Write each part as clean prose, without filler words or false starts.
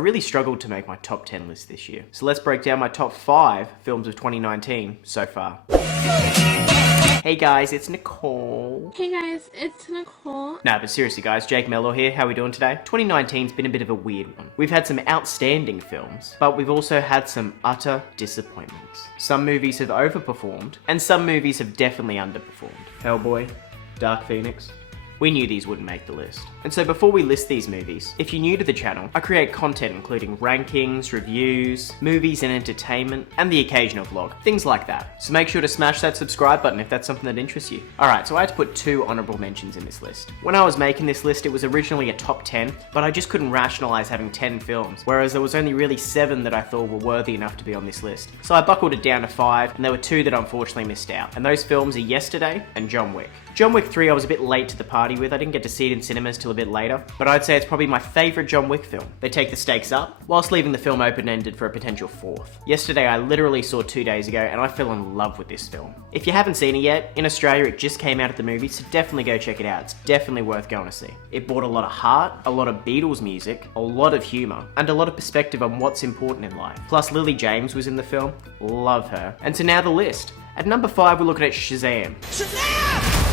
really struggled to make my top 10 list this year. So let's break down my top 5 films of 2019 so far. Hey guys, it's Nicole. Hey guys, it's Nicole. Nah, but seriously guys, Jake Mello here. How are we doing today? 2019's been a bit of a weird one. We've had some outstanding films, but we've also had some utter disappointments. Some movies have overperformed, and some movies have definitely underperformed. Hellboy, Dark Phoenix. We knew these wouldn't make the list. And so before we list these movies, if you're new to the channel, I create content including rankings, reviews, movies and entertainment, and the occasional vlog, things like that. So make sure to smash that subscribe button if that's something that interests you. Alright, so I had to put 2 honourable mentions in this list. When I was making this list, it was originally a top 10, but I just couldn't rationalise having 10 films, whereas there was only really 7 that I thought were worthy enough to be on this list. So I buckled it down to 5, and there were 2 that unfortunately missed out. And those films are Yesterday and John Wick. John Wick 3 I was a bit late to the party with. I didn't get to see it in cinemas till a bit later, but I'd say it's probably my favourite John Wick film. They take the stakes up, whilst leaving the film open-ended for a potential 4th. Yesterday I literally saw 2 days ago, and I fell in love with this film. If you haven't seen it yet, in Australia it just came out at the movies, so definitely go check it out. It's definitely worth going to see. It brought a lot of heart, a lot of Beatles music, a lot of humour, and a lot of perspective on what's important in life. Plus Lily James was in the film. Love her. And so now the list. At number 5 we're looking at Shazam. Shazam!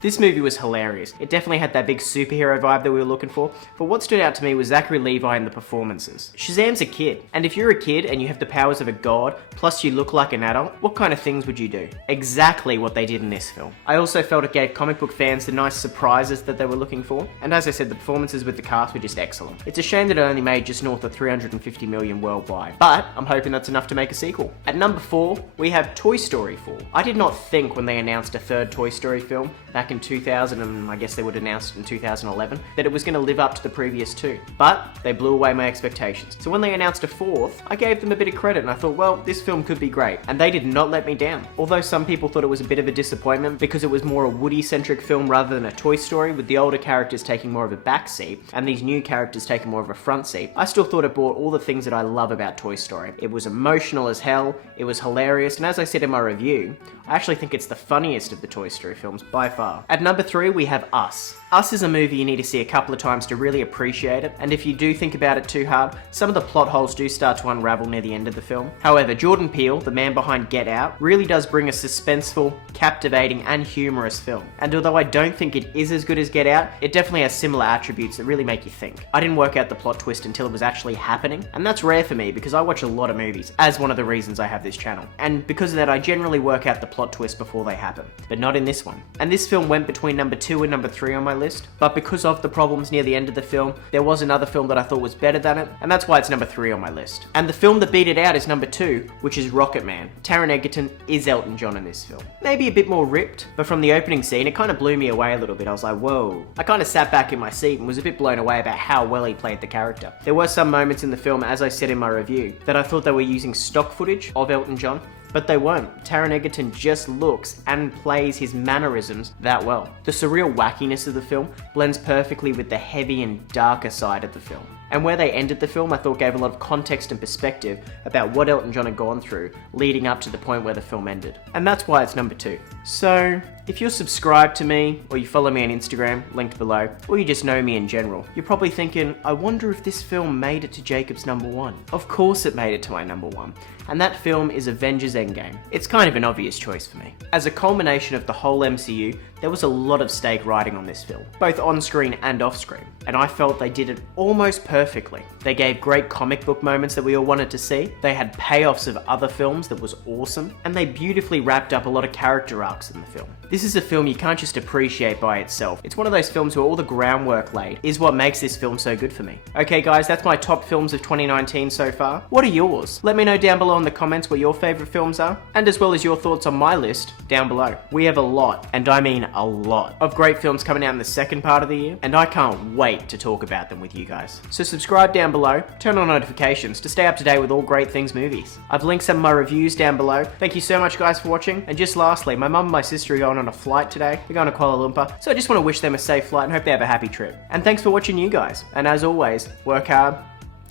This movie was hilarious. It definitely had that big superhero vibe that we were looking for, but what stood out to me was Zachary Levi and the performances. Shazam's a kid, and if you're a kid and you have the powers of a god, plus you look like an adult, what kind of things would you do? Exactly what they did in this film. I also felt it gave comic book fans the nice surprises that they were looking for, and as I said, the performances with the cast were just excellent. It's a shame that it only made just north of 350 million worldwide, but I'm hoping that's enough to make a sequel. At number 4, we have Toy Story 4. I did not think when they announced a 3rd Toy Story film back in 2000, and I guess they would announce it in 2011, that it was going to live up to the previous 2. But they blew away my expectations. So when they announced a 4th, I gave them a bit of credit and I thought, well, this film could be great. And they did not let me down. Although some people thought it was a bit of a disappointment because it was more a Woody-centric film rather than a Toy Story, with the older characters taking more of a back seat and these new characters taking more of a front seat, I still thought it brought all the things that I love about Toy Story. It was emotional as hell, it was hilarious, and as I said in my review, I actually think it's the funniest of the Toy Story films by far. At number 3, we have Us. Us is a movie you need to see a couple of times to really appreciate it, and if you do think about it too hard, some of the plot holes do start to unravel near the end of the film. However, Jordan Peele, the man behind Get Out, really does bring a suspenseful, captivating, and humorous film. And although I don't think it is as good as Get Out, it definitely has similar attributes that really make you think. I didn't work out the plot twist until it was actually happening, and that's rare for me because I watch a lot of movies, as one of the reasons I have this channel. And because of that, I generally work out the plot twist before they happen, but not in this one. And this film went between number 2 and number 3 on my list, but because of the problems near the end of the film, there was another film that I thought was better than it, and that's why it's number 3 on my list. And the film that beat it out is number 2, which is Rocketman. Taron Egerton is Elton John in this film. Maybe a bit more ripped, but from the opening scene, it kind of blew me away a little bit. I was like, whoa. I kind of sat back in my seat and was a bit blown away about how well he played the character. There were some moments in the film, as I said in my review, that I thought they were using stock footage of Elton John, but they weren't. Taron Egerton just looks and plays his mannerisms that well. The surreal wackiness of the film blends perfectly with the heavy and darker side of the film. And where they ended the film, I thought gave a lot of context and perspective about what Elton John had gone through leading up to the point where the film ended. And that's why it's number 2. So, if you're subscribed to me, or you follow me on Instagram, linked below, or you just know me in general, you're probably thinking, I wonder if this film made it to Jacob's number 1. Of course it made it to my number 1. And that film is Avengers Endgame. It's kind of an obvious choice for me. As a culmination of the whole MCU, there was a lot of stake riding on this film, both on screen and off screen, and I felt they did it almost perfectly. They gave great comic book moments that we all wanted to see, they had payoffs of other films that was awesome, and they beautifully wrapped up a lot of character arcs in the film. This is a film you can't just appreciate by itself. It's one of those films where all the groundwork laid is what makes this film so good for me. Okay guys, that's my top films of 2019 so far. What are yours? Let me know down below in the comments what your favourite films are, and as well as your thoughts on my list down below. We have a lot, and I mean a lot, of great films coming out in the second part of the year, and I can't wait to talk about them with you guys. So subscribe down below, turn on notifications to stay up to date with all great things movies. I've linked some of my reviews down below. Thank you so much guys for watching, and just lastly, my mum and my sister are going on a flight today. They're going to Kuala Lumpur, so I just want to wish them a safe flight and hope they have a happy trip. And thanks for watching you guys, and as always, work hard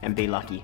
and be lucky.